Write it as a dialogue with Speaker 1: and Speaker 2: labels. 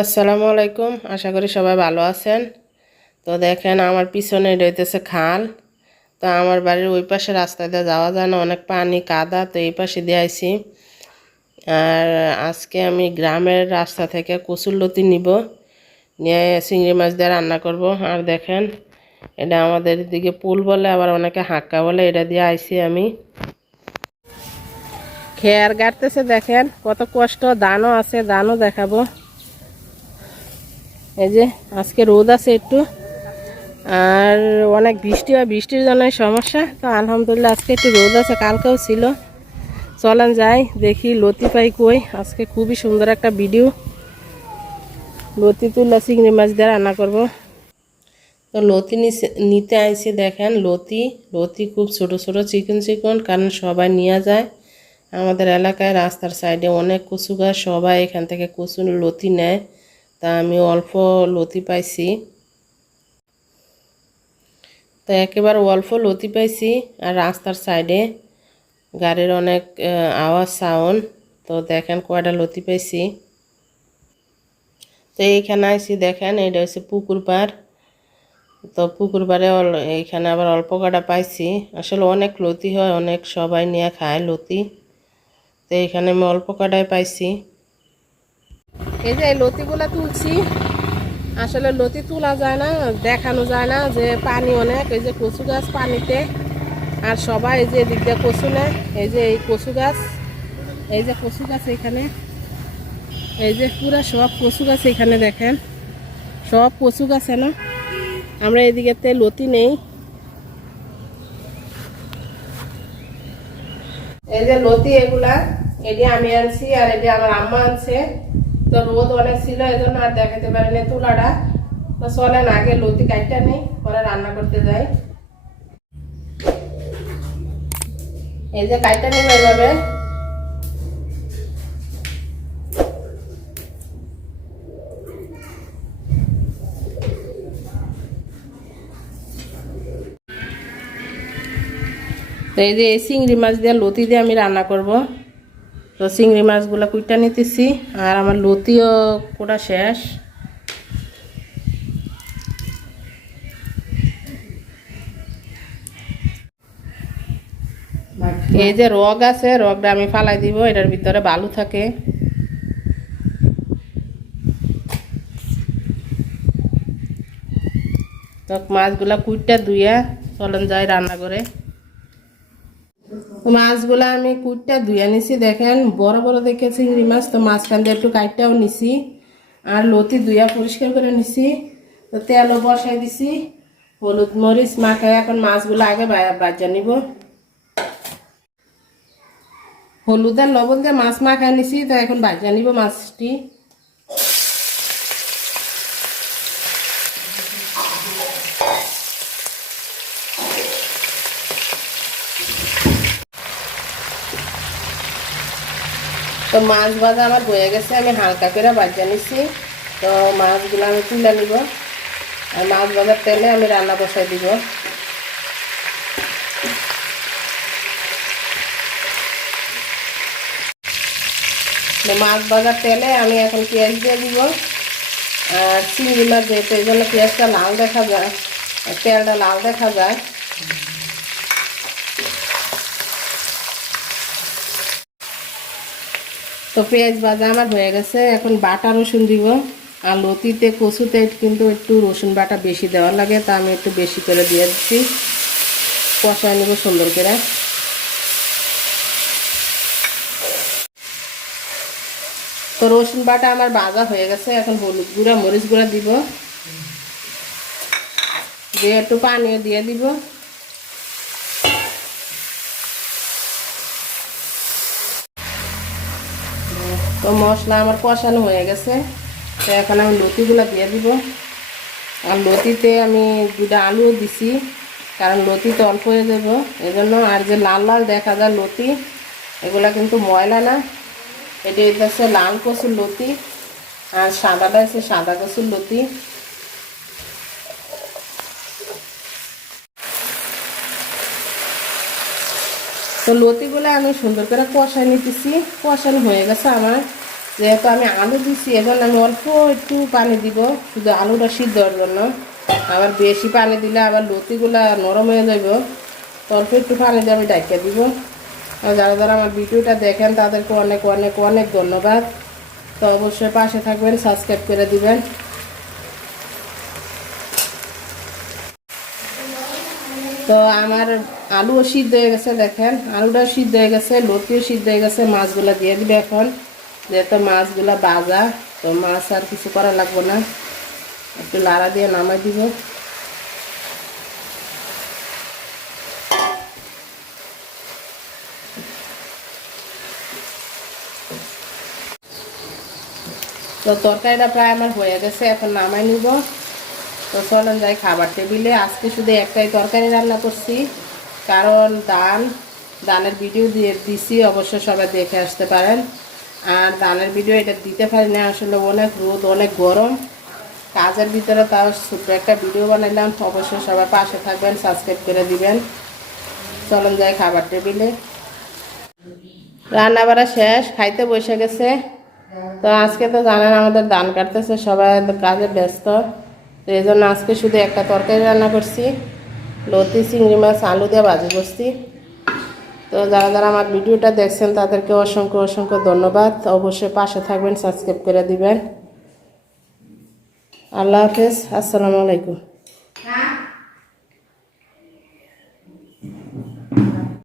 Speaker 1: আসসালামু আলাইকুম, আশা করি সবাই ভালো আছেন। তো দেখেন, আমার পিছনে রইতেছে খাল। তো আমার বাড়ির ওই পাশে রাস্তা দিয়ে যাওয়া যায় না, অনেক পানি কাদা, তো এই পাশে দিয়ে আইছি। আর আজকে আমি গ্রামের রাস্তা থেকে কচুরলতি নিব, নিয়ে চিংড়ি মাছ দিয়ে রান্না করব। আর দেখেন, এটা আমাদের দিকে পুল বলে, আবার অনেকে হাক্কা বলে, এটা দিয়ে আইছি আমি। খেয়ার গাড়তেছে, দেখেন, কত কষ্ট, দানও আছে, দানও দেখাবো। এই যে, আজকে রোদ আছে একটু। আর অনেক বৃষ্টি হয়, বৃষ্টির জন্য সমস্যা। তো আলহামদুলিল্লাহ আজকে একটু রোদ আছে, কালকেও ছিল। চলেন যাই, দেখি লতি পাই কই। আজকে খুবই সুন্দর একটা ভিডিও। লতি তুললা, চিংড়ি মাছ দিয়ে রান্না করব। তো লতি নিতে আইছি দেখেন, লতি। লতি খুব ছোট ছোট, চিকন চিকন, কারণ সবাই নিয়ে যায়। আমাদের এলাকায় রাস্তার সাইডে অনেক কচু গাছ, সবাই এখান থেকে কচু লতি নেয়। তা আমি অল্প লতি পাইছি। তো একেবারে অল্প লতি পাইছি আর রাস্তার সাইডে গাড়ির অনেক আওয়াজ সাউন্ড তো দেখেন কয়টা লতি পাইছি। তো এইখানে আইছি দেখেন এটা হচ্ছে পুকুর পাড়। তো পুকুর পাড়ে এইখানে আবার অল্প কটা পাইছি। আসলে অনেক লতি হয়, অনেক সবাই নিয়ে খায় লতি। তো এইখানে আমি অল্প কটাই পাইছি। এই যে এই লতিগুলা তুলছি, আসলে লতি তোলা যায় না, দেখানো যায় না, যে পানি অনেক, এই যে কচু গাছ পানিতে, আর সবাই এই যে এদিক দিয়ে কচু নেয়, এই যে এই কচু গাছ, এই যে কচু গাছ এখানে, এই যে পুরো সব কচু গাছ এখানে দেখেন, সব কচু গাছ না, আমরা এদিকেতে লতি নেই। এই যে লতি এগুলা, এটি আমি আনছি আর এটি আমার আম্মা আনছে। তো রোদ অনেক ছিল এই জন্য আর দেখাতে পারিনি। তুলাটা তো চলেন আগে লতি কাটটা নেই, পরে রান্না করতে যাই। এই যে কাটটা নেই এইভাবে। তো এই যে চিংড়ি মাছ দিয়ে লতি দিয়ে আমি রান্না করব। তো চিংড়ি মাছগুলো কুইটা নিতেছি, আর আমার লতিও কোটা শেষ। এই যে রগ আছে, রগটা আমি ফালাই দিব, এটার ভিতরে বালু থাকে। তো মাছগুলা কুইটা ধুইয়া চলেন যায় রান্না করে মাছগুলা আমি কুটটা ধুয়ে নিছি, দেখেন, বড় বড় দেখে চিংড়ি মাছ, তো মাঝখান দিয়ে একটু কাইটটাও নিছি। আর লতি ধুয়া পরিষ্কার করে নিছি, তো তেলও বসাই দিছি। হলুদ মরিচ মাখায় এখন মাছগুলো আগে বাজা নিব। হলুদ আর লবণ দিয়ে মাছ মাখায় নিছি, তো এখন বাজা নিব মাছটি। তো মাছ ভাজা আমার বয়ে গেছে, আমি হালকা করে বাজা নিছি। তো মাছগুলো আমি তুলে নিব। আর মাছ ভাজার তেলে আমি রান্না বসাই দিব। মাছ ভাজার তেলে আমি এখন পেঁয়াজ দিয়ে দিব। আর চিংড়ি মাছ যেহেতু, এই জন্য পেঁয়াজটা লাল দেখা যায়। তেলটা লাল দেখা যায়। তো পেঁয়াজ ভাজা আমার হয়ে গেছে। এখন বাটা রসুন দিব। আর লতিতে, কচুতে কিন্তু একটু রসুন বাটা বেশি দেওয়া লাগে, তা আমি একটু বেশি করে দিয়ে দিচ্ছি। কষায় নিব সুন্দর করে। তো রসুন বাটা আমার বাজা হয়ে গেছে। এখন হলুদ গুঁড়া, মরিচ গুঁড়া দিব। দিয়ে একটু পানিও দিয়ে দিব। তো মশলা আমার কষানো হয়ে গেছে। তো এখন আমি লতিগুলো দিয়ে দিব। আর লতিতে আমি দুটা আলুও দিছি, কারণ লতি তো অল্প হয়ে যাব। এই জন্য আর যে লাল লাল দেখা যায় লতি, এগুলা কিন্তু ময়লা না। এটা এটা হচ্ছে লাল কচুর লতি আর সাদাটা হচ্ছে সাদা কচুর লতি। তো লতিগুলো আমি সুন্দর করে কষাই নিতেছি। কষানো হয়ে গেছে আমার। যেহেতু আমি আলু দিছি এখন আমি অল্প একটু পানি দিব, শুধু আলুটা সিদ্ধ হওয়ার জন্য। আবার বেশি পানি দিলে আবার লতিগুলা নরম হয়ে যাব অল্প একটু পানি দিয়ে আমি ডাইকা দিব। যারা যারা আমার ভিডিওটা দেখেন, তাদেরকে অনেক অনেক অনেক ধন্যবাদ। তো অবশ্যই পাশে থাকবেন, সাবস্ক্রাইব করে দিবেন। তো আমার আলুও সিদ্ধ হয়ে গেছে, দেখেন। আলুটাও সিদ্ধ হয়ে গেছে, লতিও সিদ্ধ হয়ে গেছে, মাছগুলো দিয়ে দিবে এখন। যেহেতু মাছগুলো বাজা তো মাছ আর কিছু করা লাগবে না। একটু লাড়া দিয়ে নামাই দিব। তো তরকারিটা প্রায় আমার হয়ে গেছে, এখন নামাই নিব। তো চলেন যাই খাবার টেবিলে। আজকে শুধু একটাই তরকারি রান্না করছি, কারণ দান, দানের ভিডিও দিয়ে দিছি অবশ্য সবাই দেখে আসতে পারেন। আর দানের ভিডিও এটা দিতে পারি না, আসলে অনেক রোদ, অনেক গরম। কাজের ভিতরে তাও ছোট্ট একটা ভিডিও বানাইলাম, অবশ্যই সবাই পাশে থাকবেন সাবস্ক্রাইব করে দিবেন। চলেন যাই খাবার টেবিলে। রান্না বাড়া শেষ, খাইতে বসে গেছে। তো আজকে তো জানেন আমাদের ধান কাটতেছে, সবাই কাজে ব্যস্ত। তো এই জন্য আজকে শুধু একটা তরকারি রান্না করছি। লতি, চিংড়ি মাছ, আলু দিয়ে ভাজি করছি। তো যারা যারা আমার ভিডিওটা দেখছেন, তাদেরকে অসংখ্য অসংখ্য ধন্যবাদ। অবশ্যই পাশে থাকবেন, সাবস্ক্রাইব করে দিবেন। আল্লাহ হাফেজ, আসসালামু আলাইকুম।